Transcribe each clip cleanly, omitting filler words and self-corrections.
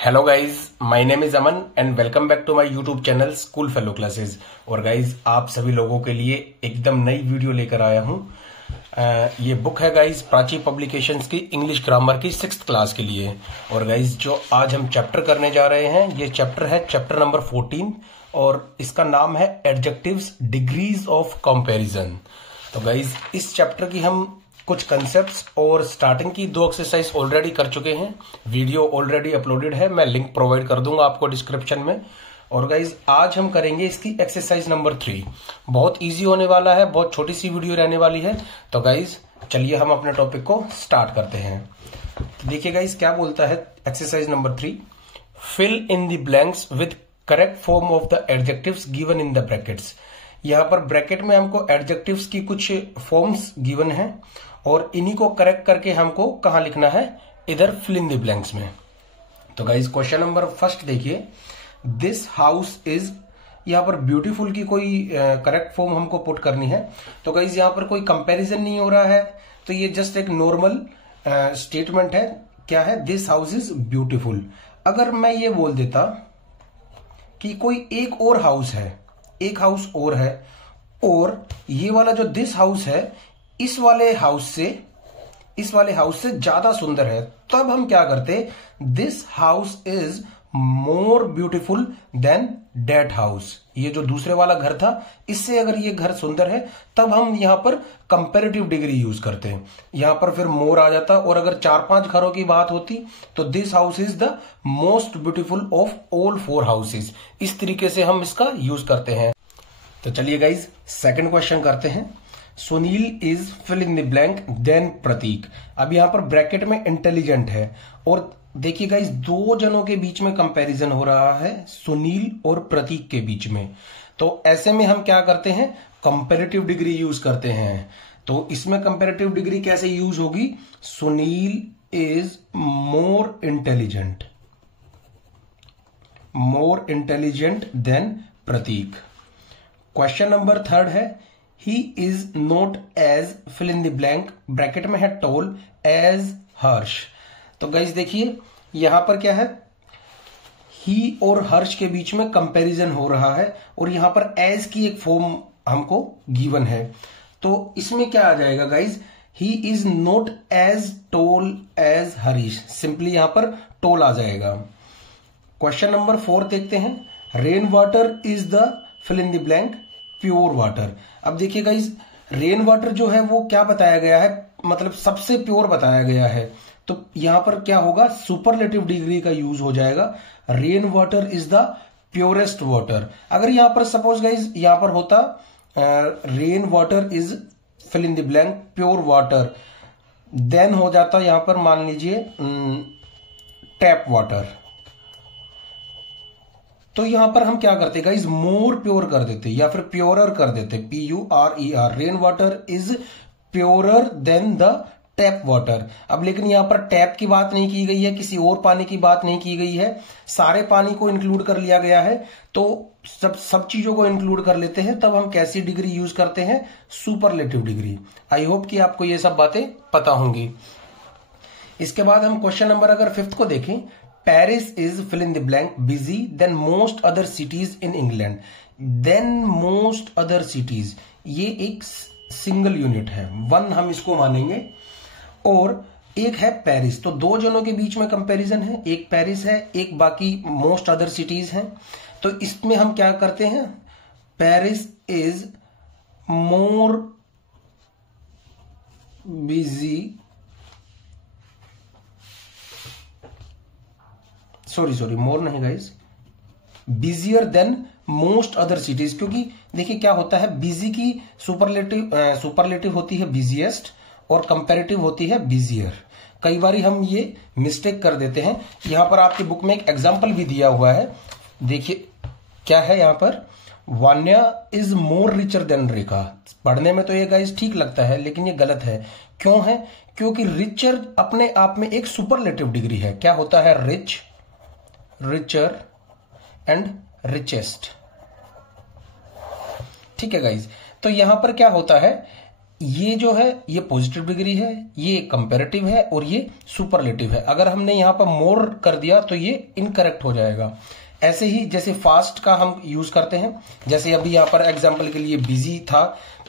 Hello guys, my name is Aman and welcome back to my YouTube channel school fellow classes. और guys, आप सभी लोगों के लिए एकदम नई वीडियो लेकर आया हूं। ये बुक है गाइज प्राची पब्लिकेशंस की इंग्लिश ग्रामर की 6th क्लास के लिए। और गाइज, जो आज हम चैप्टर करने जा रहे हैं, ये चैप्टर है चैप्टर नंबर 14 और इसका नाम है एडजेक्टिव्स डिग्रीज ऑफ कंपैरिजन। तो गाइज, इस चैप्टर की हम कुछ कंसेप्ट्स और स्टार्टिंग की 2 एक्सरसाइज ऑलरेडी कर चुके हैं। वीडियो ऑलरेडी अपलोडेड है, मैं लिंक प्रोवाइड कर दूंगा आपको डिस्क्रिप्शन में। और गाइज, आज हम करेंगे इसकी एक्सरसाइज नंबर 3। बहुत इजी होने वाला है, बहुत छोटी सी वीडियो रहने वाली है। तो गाइज, चलिए हम अपने टॉपिक को स्टार्ट करते हैं। देखिए गाइज, क्या बोलता है exercise number 3। Fill in the blanks with correct form of the adjectives given in the brackets. यहाँ पर ब्रैकेट में हमको एडजेक्टिव्स की कुछ फॉर्म्स गिवन है और इन्हीं को करेक्ट करके हमको कहां लिखना है, इधर फिल इन द ब्लैंक्स में। तो गाइज, क्वेश्चन नंबर फर्स्ट देखिए, दिस हाउस इज, यहां पर ब्यूटीफुल की कोई करेक्ट फॉर्म हमको पुट करनी है। तो गाइज, यहां पर कोई कंपैरिजन नहीं हो रहा है, तो ये जस्ट एक नॉर्मल स्टेटमेंट है। क्या है? This house is beautiful. अगर मैं ये बोल देता कि कोई एक और हाउस है, एक हाउस और है, और ये वाला जो दिस हाउस है इस वाले हाउस से ज्यादा सुंदर है, तब हम क्या करते? This house is more beautiful then that house. ये जो दूसरे वाला घर था, इससे अगर ये घर सुंदर है, तब हम यहां पर कंपैरेटिव डिग्री यूज करते हैं। यहां पर फिर मोर आ जाता, और अगर 4-5 घरों की बात होती तो this house is the most beautiful of all 4 houses. इस तरीके से हम इसका यूज करते हैं। तो चलिए गाइज, सेकंड क्वेश्चन करते हैं। Sunil is fill in the blank than Prateek. अब यहां पर ब्रैकेट में इंटेलिजेंट है, और देखिए गाइस, 2 जनों के बीच में कंपैरिजन हो रहा है, सुनील और प्रतीक के बीच में। तो ऐसे में हम क्या करते हैं? कंपैरेटिव डिग्री यूज करते हैं। तो इसमें कंपैरेटिव डिग्री कैसे यूज होगी? Sunil is more intelligent than Prateek. Question number 3 है, he is not as fill in the blank, bracket में है टॉल, एज हर्ष। तो गाइज देखिए, यहां पर क्या है, ही और हर्ष के बीच में कंपैरिजन हो रहा है, और यहां पर एज की एक फॉर्म हमको गिवन है। तो इसमें क्या आ जाएगा guys? He is not as tall as Harish. Simply यहां पर टॉल आ जाएगा। क्वेश्चन नंबर 4 देखते हैं। Rain water is the fill in the blank, pure water. अब देखिए गाइज, रेन वाटर जो है वो क्या बताया गया है, मतलब सबसे प्योर बताया गया है। तो यहां पर क्या होगा? सुपरलेटिव डिग्री का यूज हो जाएगा। Rain water is the purest water. अगर यहां पर सपोज गाइज यहां पर होता rain water is fill in the blank pure water, then हो जाता यहां पर मान लीजिए टैप वाटर। तो यहां पर हम क्या करते गाइज? मोर प्योर कर देते या फिर प्योरर कर देते, PURER। Rain water is purer than the tap water. अब लेकिन यहां पर टैप की बात नहीं की गई है, किसी और पानी की बात नहीं की गई है, सारे पानी को इंक्लूड कर लिया गया है। तो सब चीजों को इंक्लूड कर लेते हैं, तब हम कैसी डिग्री यूज करते हैं? Superlative degree. आई होप कि आपको ये सब बातें पता होंगी। इसके बाद हम क्वेश्चन नंबर अगर 5th को देखें, Paris is fill in the blank busy than most other cities in England. Than most other cities, ये एक सिंगल यूनिट है, 1 हम इसको मानेंगे, और एक है पेरिस। तो 2 जनों के बीच में कंपैरिजन है, एक पेरिस है, एक बाकी मोस्ट अदर सिटीज हैं। तो इसमें हम क्या करते हैं? Paris is more busy, sorry more नहीं guys, busier than most other cities. क्योंकि देखिए क्या होता है, बिजी की सुपरलेटिव होती है बिजिएस्ट और कंपैरेटिव होती है बिजियर। कई बार हम ये मिस्टेक कर देते हैं। यहां पर आपकी बुक में एक एग्जांपल भी दिया हुआ है, देखिए क्या है यहां पर, Vanya is more richer than Rekha. पढ़ने में तो ये गाइस ठीक लगता है, लेकिन ये गलत है। क्यों है? क्योंकि रिचर अपने आप में एक सुपरलेटिव डिग्री है। क्या होता है? Rich, richer and richest. ठीक है गाइज, तो यहां पर क्या होता है, ये जो है ये पॉजिटिव डिग्री है, ये कंपैरेटिव है और ये सुपरलेटिव है। अगर हमने यहां पर मोर कर दिया तो ये इनकरेक्ट हो जाएगा। ऐसे ही जैसे फास्ट का हम यूज करते हैं, जैसे अभी यहां पर एग्जांपल के लिए बिजी था,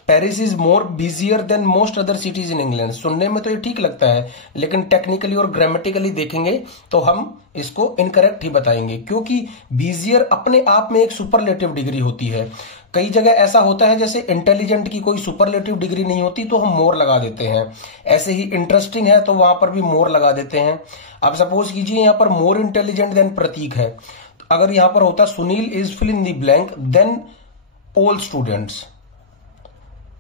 Paris is more busier than most other cities in England. सुनने में तो ये ठीक लगता है, लेकिन टेक्निकली और ग्रामेटिकली देखेंगे तो हम इसको इनकरेक्ट ही बताएंगे, क्योंकि बिजियर अपने आप में एक सुपरलेटिव डिग्री होती है। कई जगह ऐसा होता है जैसे इंटेलिजेंट की कोई सुपरलेटिव डिग्री नहीं होती तो हम मोर लगा देते हैं, ऐसे ही इंटरेस्टिंग है तो वहां पर भी मोर लगा देते हैं। अब सपोज कीजिए यहां पर मोर इंटेलिजेंट देन प्रतीक है, अगर यहां पर होता Sunil is fill in the blank than all students,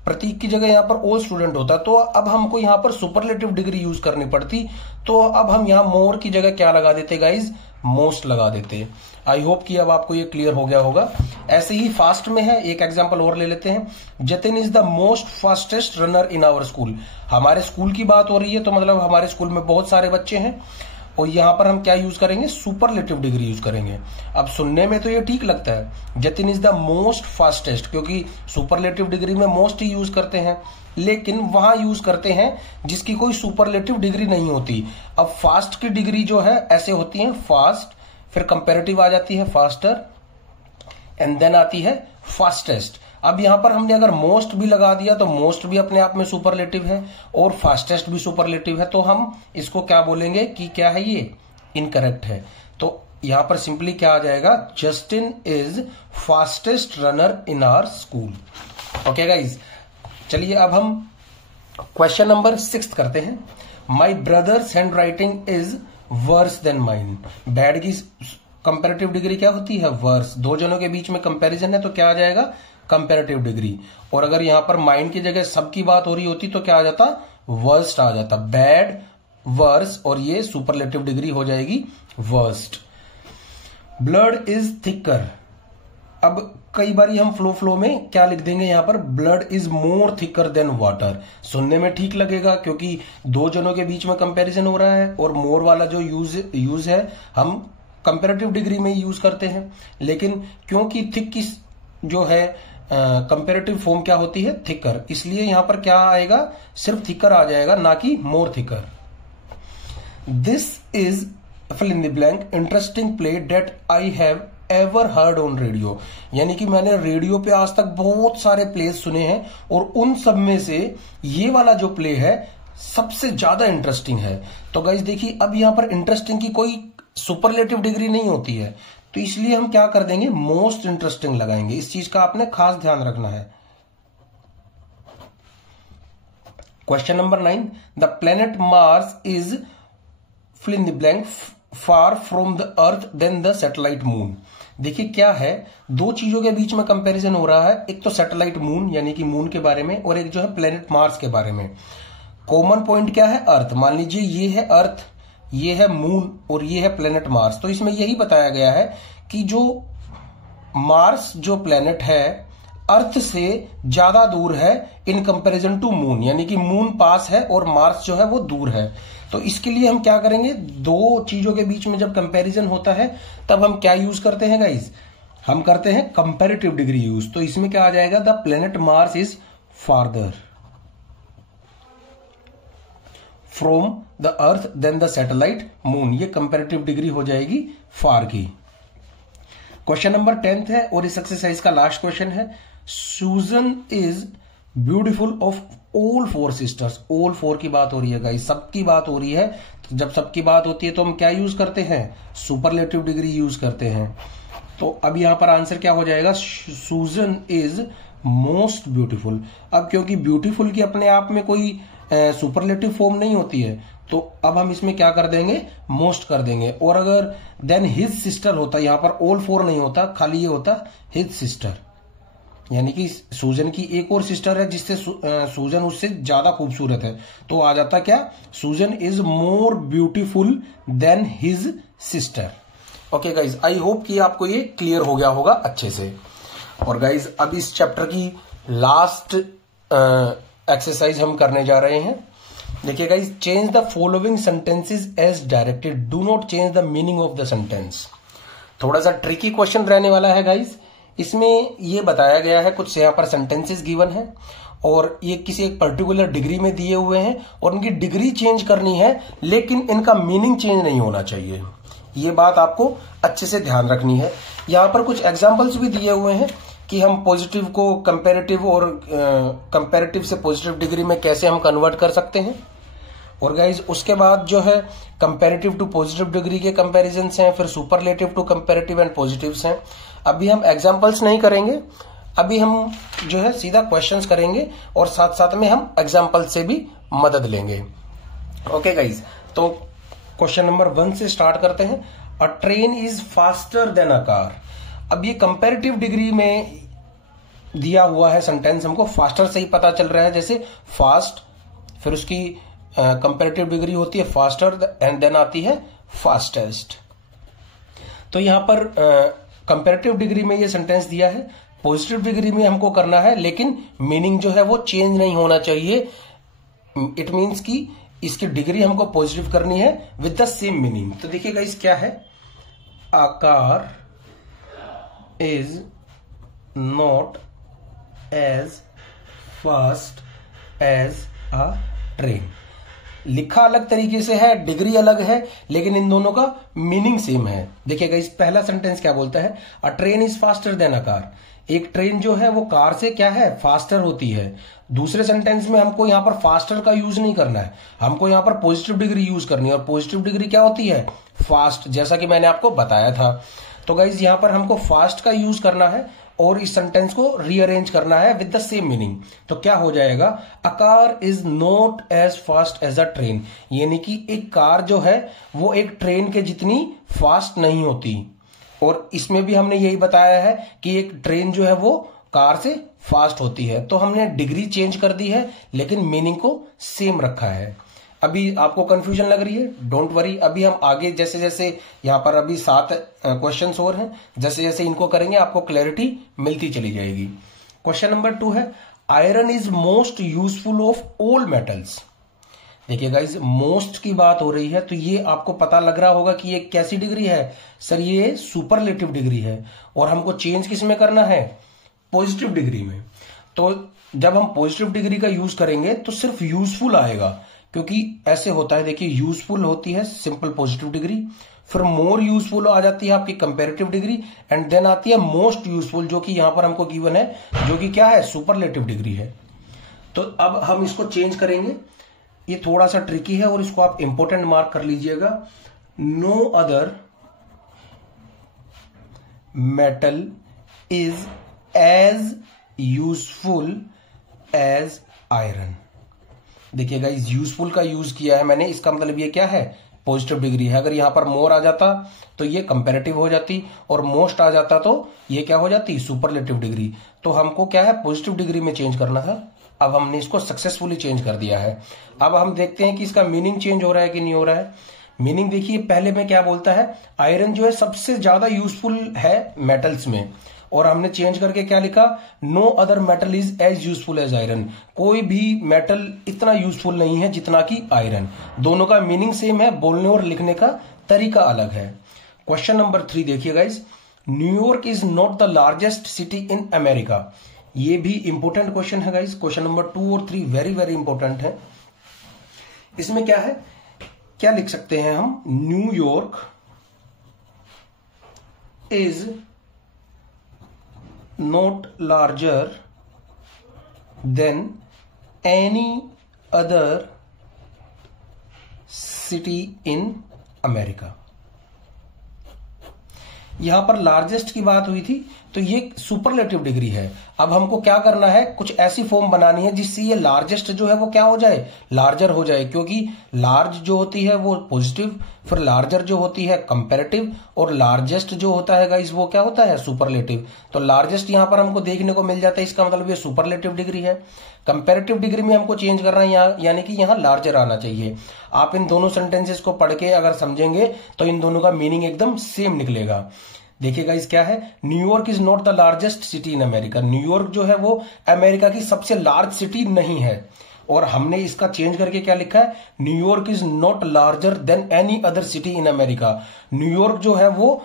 Prateek की जगह यहां पर ऑल स्टूडेंट होता, तो अब हमको यहां पर सुपरलेटिव डिग्री यूज करनी पड़ती, तो अब हम यहां मोर की जगह क्या लगा देते गाइज, मोस्ट लगा देते। आई होप कि अब आपको ये क्लियर हो गया होगा। ऐसे ही फास्ट में है, एक एग्जांपल और ले लेते हैं। Jatin is the most fastest runner in our school. हमारे स्कूल की बात हो रही है तो मतलब हमारे स्कूल में बहुत सारे बच्चे हैं, और यहां पर हम क्या यूज करेंगे, सुपरलेटिव डिग्री यूज करेंगे। अब सुनने में तो ये ठीक लगता है, Jatin is the most fastest, क्योंकि सुपरलेटिव डिग्री में मोस्ट ही यूज करते हैं, लेकिन वहां यूज करते हैं जिसकी कोई सुपरलेटिव डिग्री नहीं होती। अब फास्ट की डिग्री जो है ऐसे होती है, फास्ट, फिर कंपैरेटिव आ जाती है फास्टर, एंड देन आती है फास्टेस्ट। अब यहां पर हमने अगर मोस्ट भी लगा दिया तो मोस्ट भी अपने आप में सुपरलेटिव है और फास्टेस्ट भी सुपरलेटिव है, तो हम इसको क्या बोलेंगे कि क्या है, ये इनकरेक्ट है। तो यहां पर सिंपली क्या आ जाएगा, Justin is fastest runner in our school. Okay guys, चलिए अब हम क्वेश्चन नंबर 6 करते हैं। My brother's handwriting is worse than mine. Bad की कंपैरेटिव डिग्री क्या होती है, वर्स। दो जनों के बीच में कंपैरिजन है तो क्या आ जाएगा, कंपैरेटिव डिग्री। और अगर यहां पर माइन की जगह सबकी बात हो रही होती तो क्या आ जाता, वर्स्ट आ जाता। बैड, वर्स, और ये सुपरलेटिव डिग्री हो जाएगी वर्स्ट। Blood is thicker. अब कई बार हम फ्लो में क्या लिख देंगे यहां पर, blood is more thicker than water. सुनने में ठीक लगेगा क्योंकि दो जनों के बीच में कंपैरिजन हो रहा है, और मोर वाला जो यूज है हम कंपैरेटिव डिग्री में यूज करते हैं, लेकिन क्योंकि थिक की जो है कंपैरेटिव फॉर्म क्या होती है, थिकर, इसलिए यहां पर क्या आएगा, सिर्फ थिकर आ जाएगा, ना कि more thicker. This is fill in the blank interesting play that I have ever heard on radio. यानी कि मैंने रेडियो पे आज तक बहुत सारे प्लेस सुने हैं और उन सब में से ये वाला जो प्ले है सबसे ज्यादा इंटरेस्टिंग है। तो गाइस देखिए, अब यहां पर इंटरेस्टिंग की कोई सुपरलेटिव डिग्री नहीं होती है, तो इसलिए हम क्या कर देंगे, मोस्ट इंटरेस्टिंग लगाएंगे। इस चीज का आपने खास ध्यान रखना है। Question number 9, the planet Mars is fill in the blank far from the earth than the satellite moon. देखिए क्या है, दो चीजों के बीच में कंपैरिजन हो रहा है, एक तो सैटेलाइट मून यानी कि मून के बारे में, और एक जो है प्लेनेट मार्स के बारे में। कॉमन पॉइंट क्या है, अर्थ। मान लीजिए ये है अर्थ, ये है मून और ये है प्लेनेट मार्स। तो इसमें यही बताया गया है कि जो मार्स जो प्लेनेट है अर्थ से ज्यादा दूर है इन कंपैरिजन टू मून, यानी कि मून पास है और मार्स जो है वो दूर है। तो इसके लिए हम क्या करेंगे, दो चीजों के बीच में जब कंपैरिजन होता है तब हम क्या यूज करते हैं गाइस, हम करते हैं कंपैरेटिव डिग्री यूज। तो इसमें क्या आ जाएगा, the planet Mars is farther from the earth than the satellite moon. ये कंपैरेटिव डिग्री हो जाएगी फार की। क्वेश्चन नंबर 10 है और इस एक्सरसाइज का लास्ट क्वेश्चन है। सूजन is beautiful of all 4 sisters. All 4 की बात हो रही है गाइस, सबकी बात हो रही है। तो जब सबकी बात होती है तो हम क्या यूज करते हैं, सुपरलेटिव डिग्री यूज करते हैं। तो अब यहां पर आंसर क्या हो जाएगा, सूजन इज मोस्ट ब्यूटीफुल। अब क्योंकि ब्यूटीफुल की अपने आप में कोई सुपरलेटिव फॉर्म नहीं होती है, तो अब हम इसमें क्या कर देंगे, मोस्ट कर देंगे। और अगर देन हिज सिस्टर होता, यहां पर ऑल 4 नहीं होता, खाली ये होता हिज सिस्टर, यानी कि सूजन की एक और सिस्टर है जिससे सूजन उससे ज्यादा खूबसूरत है, तो आ जाता क्या, सूजन is more beautiful then his sister. Okay guys, I hope कि आपको ये क्लियर हो गया होगा अच्छे से। और गाइज अब इस चैप्टर की लास्ट एक्सरसाइज हम करने जा रहे हैं। देखिए guys, change the following sentences as directed, do not change the meaning of the sentence. थोड़ा सा ट्रिकी क्वेश्चन रहने वाला है गाइज। इसमें ये बताया गया है, कुछ यहाँ पर सेंटेंसेस गिवन है और ये किसी एक पर्टिकुलर डिग्री में दिए हुए हैं और उनकी डिग्री चेंज करनी है, लेकिन इनका मीनिंग चेंज नहीं होना चाहिए। ये बात आपको अच्छे से ध्यान रखनी है। यहां पर कुछ एग्जाम्पल्स भी दिए हुए हैं कि हम पॉजिटिव को कंपैरेटिव और कंपैरेटिव से पॉजिटिव डिग्री में कैसे हम कन्वर्ट कर सकते हैं। और गाइज उसके बाद जो है कंपैरेटिव टू पॉजिटिव डिग्री के कंपैरिजन्स हैं, फिर superlative to comparative and positives हैं। अभी हम एग्जाम्पल्स नहीं करेंगे, अभी हम जो है सीधा क्वेश्चंस करेंगे और साथ साथ में हम एग्जाम्पल से भी मदद लेंगे। ओके गाइज, तो क्वेश्चन नंबर 1 से स्टार्ट करते हैं। अ train is faster than a car. अब ये कंपैरेटिव डिग्री में दिया हुआ है सेंटेंस, हमको फास्टर से ही पता चल रहा है। जैसे फास्ट, फिर उसकी कंपैरेटिव डिग्री होती है फास्टर एंड देन आती है फास्टेस्ट। तो यहां पर कंपैरेटिव डिग्री में ये सेंटेंस दिया है, पॉजिटिव डिग्री में हमको करना है, लेकिन मीनिंग जो है वो चेंज नहीं होना चाहिए। इट मीन्स कि इसकी डिग्री हमको पॉजिटिव करनी है विद द सेम मीनिंग। तो देखिएगा इस क्या है, a car is not as fast as a train. लिखा अलग तरीके से है, डिग्री अलग है, लेकिन इन दोनों का मीनिंग सेम है। देखिएगा इस पहला सेंटेंस क्या बोलता है, अ train is faster than a car. एक ट्रेन जो है वो कार से क्या है, फास्टर होती है। दूसरे सेंटेंस में हमको यहां पर फास्टर का यूज नहीं करना है, हमको यहां पर पॉजिटिव डिग्री यूज करनी है। और पॉजिटिव डिग्री क्या होती है, फास्ट, जैसा कि मैंने आपको बताया था। तो गाइज यहां पर हमको फास्ट का यूज करना है और इस सेंटेंस को रीअरेंज करना है विद द सेम मीनिंग। तो क्या हो जाएगा, a car is not as fast as a train. यानी कि एक कार जो है वो एक ट्रेन के जितनी फास्ट नहीं होती। और इसमें भी हमने यही बताया है कि एक ट्रेन जो है वो कार से फास्ट होती है। तो हमने डिग्री चेंज कर दी है, लेकिन मीनिंग को सेम रखा है। अभी आपको कंफ्यूजन लग रही है, डोंट वरी, अभी हम आगे जैसे जैसे यहाँ पर अभी 7 क्वेश्चंस और हैं, जैसे जैसे इनको करेंगे आपको क्लैरिटी मिलती चली जाएगी। क्वेश्चन नंबर 2 है, iron is most useful of all metals. देखिए गाइज, मोस्ट की बात हो रही है, तो ये आपको पता लग रहा होगा कि ये कैसी डिग्री है, सर ये सुपरलेटिव डिग्री है। और हमको चेंज किस में करना है, पॉजिटिव डिग्री में। तो जब हम पॉजिटिव डिग्री का यूज करेंगे तो सिर्फ यूजफुल आएगा, क्योंकि ऐसे होता है। देखिए यूजफुल होती है सिंपल पॉजिटिव डिग्री, फिर मोर यूजफुल आ जाती है आपकी कंपैरेटिव डिग्री, एंड देन आती है मोस्ट यूजफुल, जो कि यहां पर हमको गिवन है, जो कि क्या है, सुपरलेटिव डिग्री है। तो अब हम इसको चेंज करेंगे। ये थोड़ा सा ट्रिकी है और इसको आप इंपोर्टेंट मार्क कर लीजिएगा। No other metal is as useful as iron. देखिएगा इस यूजफुल का यूज किया है मैंने, इसका मतलब ये क्या है, पॉजिटिव डिग्री है। अगर यहां पर मोर आ जाता तो ये कंपैरेटिव हो जाती, और मोस्ट आ जाता तो ये क्या हो जाती, सुपरलेटिव डिग्री। तो हमको क्या है, पॉजिटिव डिग्री में चेंज करना था। अब हमने इसको सक्सेसफुली चेंज कर दिया है। अब हम देखते हैं कि इसका मीनिंग चेंज हो रहा है कि नहीं हो रहा है। मीनिंग देखिए, पहले में क्या बोलता है, आयरन जो है सबसे ज्यादा यूजफुल है मेटल्स में, और हमने चेंज करके क्या लिखा, no other metal is as useful as iron. कोई भी मेटल इतना यूजफुल नहीं है जितना कि आयरन। दोनों का मीनिंग सेम है, बोलने और लिखने का तरीका अलग है। क्वेश्चन नंबर 3 देखिए guys, New York is not the largest city in America. ये भी इंपोर्टेंट क्वेश्चन है गाइज। क्वेश्चन नंबर 2 और 3 वेरी वेरी इंपोर्टेंट है। इसमें क्या है, क्या लिख सकते हैं हम, New York is not larger than any other city in America। यहां पर लार्जेस्ट की बात हुई थी, तो ये सुपरलेटिव डिग्री है। अब हमको क्या करना है, कुछ ऐसी फॉर्म बनानी है जिससे ये लार्जेस्ट जो है वो क्या हो जाए, लार्जर हो जाए। क्योंकि लार्ज जो होती है वो पॉजिटिव, फिर लार्जर जो होती है कंपैरेटिव, और लार्जेस्ट जो होता है गाइस वो क्या होता है, सुपरलेटिव। तो लार्जेस्ट यहां पर हमको देखने को मिल जाता है, इसका मतलब ये सुपरलेटिव डिग्री है। कंपैरेटिव डिग्री में हमको चेंज करना है यहाँ, यानी कि यहाँ लार्जर आना चाहिए। आप इन दोनों सेंटेंसेस को पढ़ के अगर समझेंगे तो इन दोनों का मीनिंग एकदम सेम निकलेगा। देखिएगा इस क्या है, New York is not the largest city in America. New York जो है वो अमेरिका की सबसे लार्ज सिटी नहीं है। और हमने इसका चेंज करके क्या लिखा है, New York is not larger than any other city in America. New York जो है वो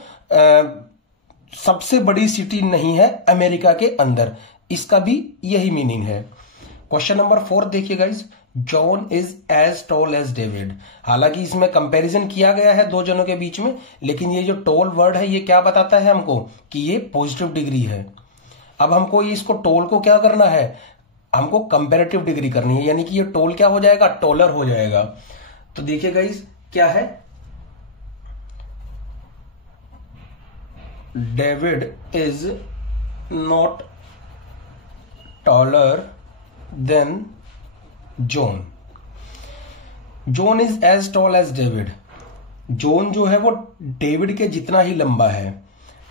सबसे बड़ी सिटी नहीं है अमेरिका के अंदर, इसका भी यही मीनिंग है। क्वेश्चन नंबर 4 देखिए guys, John is as tall as David. हालांकि इसमें कंपैरिजन किया गया है दो जनों के बीच में, लेकिन ये जो टॉल वर्ड है ये क्या बताता है हमको कि ये पॉजिटिव डिग्री है। अब हमको इसको टॉल को क्या करना है, हमको कंपैरेटिव डिग्री करनी है, यानी कि ये टॉल क्या हो जाएगा, टॉलर हो जाएगा। तो देखिए गाइज क्या है, David is not taller than John. John is as tall as David. John जो है वो डेविड के जितना ही लंबा है,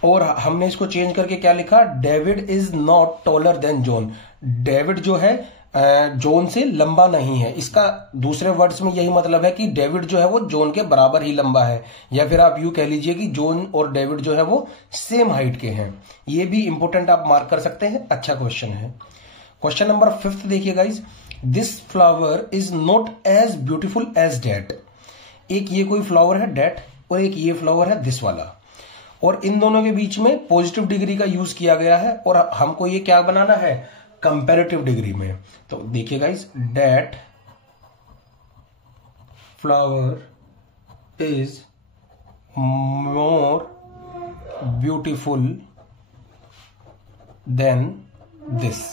और हमने इसको चेंज करके क्या लिखा, David is not taller than John. David जो है जॉन से लंबा नहीं है। इसका दूसरे वर्ड्स में यही मतलब है कि डेविड जो है वो जॉन के बराबर ही लंबा है, या फिर आप यूं कह लीजिए कि जॉन और डेविड जो है वो सेम हाइट के हैं। ये भी इंपॉर्टेंट आप मार्क कर सकते हैं, अच्छा क्वेश्चन है। क्वेश्चन नंबर 5 देखिए guys, this flower is not as beautiful as that. एक ये कोई फ्लावर है डेट, और एक ये फ्लावर है दिस वाला, और इन दोनों के बीच में पॉजिटिव डिग्री का यूज किया गया है, और हमको ये क्या बनाना है, कंपैरेटिव डिग्री में। तो देखिए guys, that flower is more beautiful than this.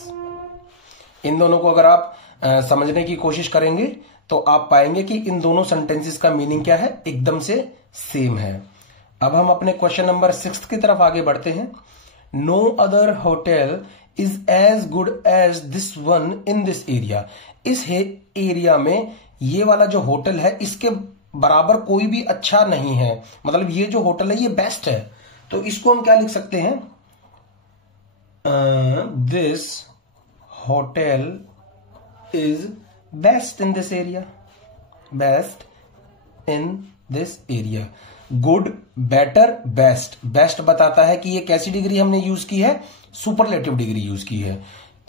इन दोनों को अगर आप समझने की कोशिश करेंगे तो आप पाएंगे कि इन दोनों सेंटेंसेस का मीनिंग क्या है, एकदम से सेम है। अब हम अपने क्वेश्चन नंबर 6 की तरफ आगे बढ़ते हैं। No other hotel is as good as this one in this area. इस एरिया में ये वाला जो होटल है इसके बराबर कोई भी अच्छा नहीं है, मतलब ये जो होटल है ये बेस्ट है। तो इसको हम क्या लिख सकते हैं, this hotel is best in this area. Best in this area. Good, better, best. Best बताता है कि ये कैसी डिग्री हमने यूज की है, सुपरलेटिव डिग्री यूज की है।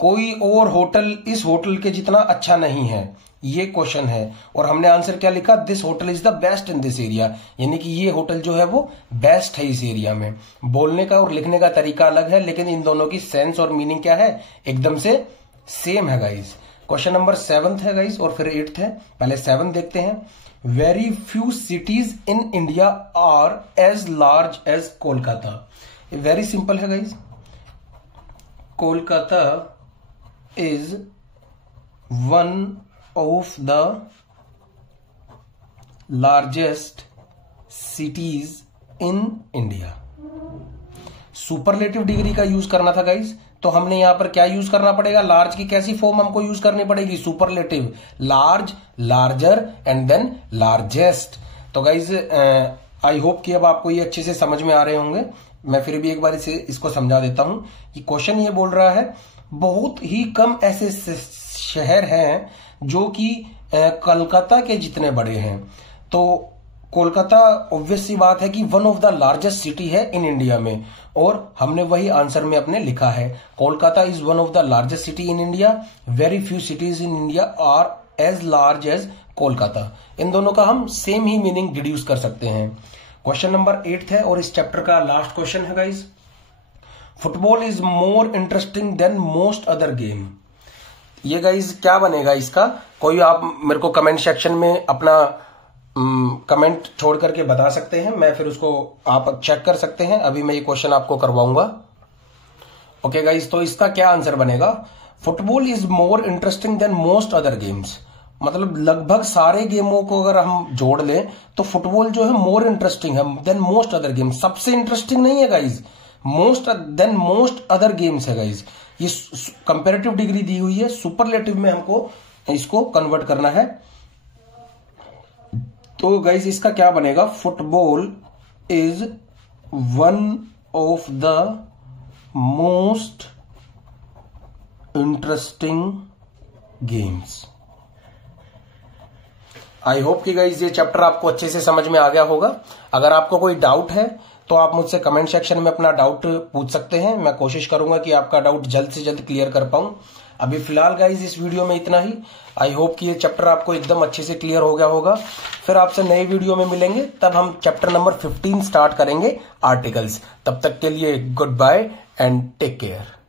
कोई और होटल इस होटल के जितना अच्छा नहीं है, ये क्वेश्चन है, और हमने आंसर क्या लिखा, this hotel is the best in this area, यानी कि ये होटल जो है वो बेस्ट है इस एरिया में। बोलने का और लिखने का तरीका अलग है, लेकिन इन दोनों की सेंस और मीनिंग क्या है, एकदम से सेम है गाइज। क्वेश्चन नंबर 7 है गाइज, और फिर 8 है। पहले 7 देखते हैं। Very few cities in India are as large as Kolkata. Very simple है guys. Kolkata is one of the largest cities in India. Superlative degree का यूज करना था गाइज, तो हमने यहां पर क्या यूज करना पड़ेगा, लार्ज की कैसी फॉर्म हमको यूज करनी पड़ेगी, superlative. Large, larger and then largest. तो गाइज आई होप कि अब आपको ये अच्छे से समझ में आ रहे होंगे। मैं फिर भी एक बार इसको समझा देता हूं। कि क्वेश्चन ये बोल रहा है बहुत ही कम ऐसे शहर हैं जो कि कलकत्ता के जितने बड़े हैं। तो कोलकाता ऑब्वियस सी बात है कि one of the largest city है इन इंडिया में, और हमने वही आंसर में अपने लिखा है। Kolkata is one of the largest city in India. Very few cities in India are as large as Kolkata. इन दोनों का हम सेम ही मीनिंग डिड्यूस कर सकते हैं। क्वेश्चन नंबर 8 है, और इस चैप्टर का लास्ट क्वेश्चन है guys. Football is more interesting than most other game. ये गाइज क्या बनेगा इसका, कोई आप मेरे को कमेंट सेक्शन में अपना कमेंट छोड़ करके बता सकते हैं, मैं फिर उसको आप चेक कर सकते हैं। अभी मैं ये क्वेश्चन आपको करवाऊंगा। ओके गाइज, तो इसका क्या आंसर बनेगा, football is more interesting than most other games. मतलब लगभग सारे गेमों को अगर हम जोड़ लें तो फुटबॉल जो है मोर इंटरेस्टिंग है देन मोस्ट अदर गेम्स। सबसे इंटरेस्टिंग नहीं है guys, most than most other games है गाइज। ये कंपैरेटिव डिग्री दी हुई है, सुपरलेटिव में हमको इसको कन्वर्ट करना है। तो गाइज इसका क्या बनेगा, football is one of the most interesting games. I hope कि गाइज ये चैप्टर आपको अच्छे से समझ में आ गया होगा। अगर आपको कोई डाउट है तो आप मुझसे कमेंट सेक्शन में अपना डाउट पूछ सकते हैं। मैं कोशिश करूंगा कि आपका डाउट जल्द से जल्द क्लियर कर पाऊं। अभी फिलहाल गाइज इस वीडियो में इतना ही। आई होप कि ये चैप्टर आपको एकदम अच्छे से क्लियर हो गया होगा। फिर आपसे नई वीडियो में मिलेंगे, तब हम चैप्टर नंबर 15 स्टार्ट करेंगे, आर्टिकल्स। तब तक के लिए goodbye and take care.